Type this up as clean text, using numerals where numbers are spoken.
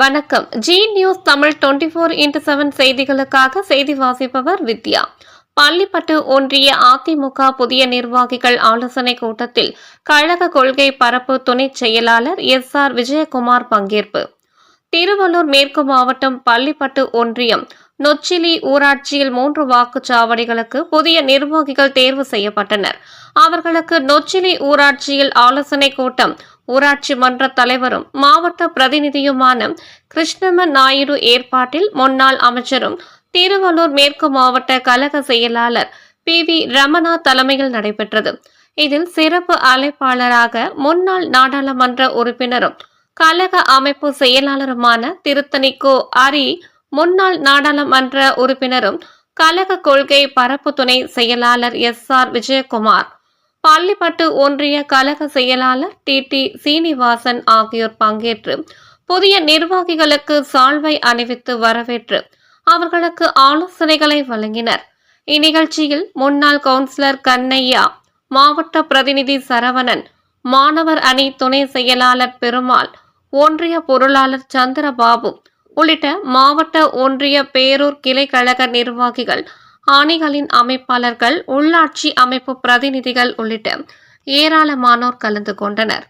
வணக்கம். G news Tamil 24x7 செய்திகளுக்காக செய்தி வாசிப்பவர் வித்யா. பள்ளிப்பட்டு ஒன்றிய அதிமுக புதிய நிர்வாகிகள் ஆலோசனை கூட்டத்தில் கழக கொள்கை பரப்பு துணை செயலாளர் SR விஜயகுமார் பங்கேற்பு. திருவள்ளூர் மேற்கு மாவட்டம் பள்ளிப்பட்டு ஒன்றியம் நொச்சிலி ஊராட்சியில் 3 வாக்குச்சாவடிகளுக்கு புதிய நிர்வாகிகள் தேர்வு செய்யப்பட்டனர். அவர்களுக்கு நொச்சிலி ஊராட்சியில் ஆலோசனை கூட்டம் ஊராட்சி மன்ற தலைவரும் மாவட்ட பிரதிநிதியுமான கிருஷ்ணமன் நாயுடு ஏற்பாட்டில் முன்னாள் அமைச்சரும் திருவள்ளூர் மேற்கு மாவட்ட கழக செயலாளர் PV ரமணா தலைமையில் நடைபெற்றது. இதில் சிறப்பு அழைப்பாளராக முன்னாள் நாடாளுமன்ற உறுப்பினரும் கழக அமைப்பு செயலாளருமான திருத்தணி கோ. அரி, முன்னாள் நாடாளுமன்ற உறுப்பினரும் கழக கொள்கை பரப்பு துணை செயலாளர் SR விஜயகுமார், பள்ளிப்பட்டு ஒன்றிய கழக செயலாளர் TT சீனிவாசன் ஆகியோர் பங்கேற்று புதிய நிர்வாகிகளுக்கு சால்வை அணிவித்து வரவேற்று அவர்களுக்கு ஆலோசனைகளை வழங்கினர். இந்நிகழ்ச்சியில் முன்னாள் கவுன்சிலர் கண்ணையா, மாவட்ட பிரதிநிதி சரவணன், மாணவர் அணி துணை செயலாளர் பெருமாள், ஒன்றிய பொருளாளர் சந்திரபாபு உள்ளிட்ட மாவட்ட ஒன்றிய பேரூர் கிளை கழக நிர்வாகிகள், அணிகளின் அமைப்பாளர்கள், உள்ளாட்சி அமைப்பு பிரதிநிதிகள் உள்ளிட்ட ஏராளமானோர் கலந்து கொண்டனர்.